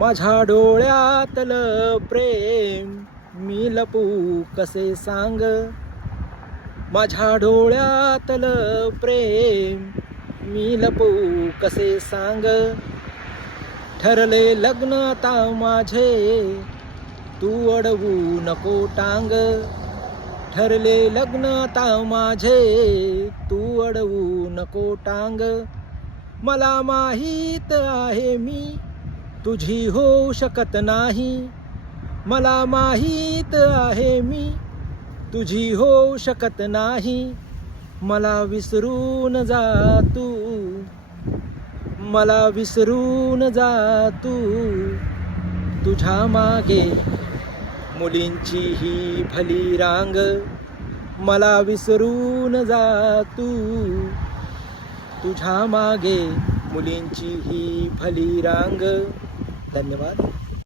माझ्या डोळ्यातलं प्रेम मी लपू कसे सांग. माझ्या डोळ्यातलं प्रेम मी लपू कसे सांग. ठरले लग्न आता माझे तू अडवू नको टांग. ठरले लग्न आता माझे तू अडवू नको टांग. मला माहीत आहे मी तुझी होऊ शकत नाही. मला माहीत आहे मी तुझी होऊ शकत नाही. मला विसरून जा तू, मला विसरून जा तू. तुझ्या मागे मुलींची ही भली रांग. मला विसरून जा तू, तुझ्या मागे मुलींची ही भली रांग. धन्यवाद.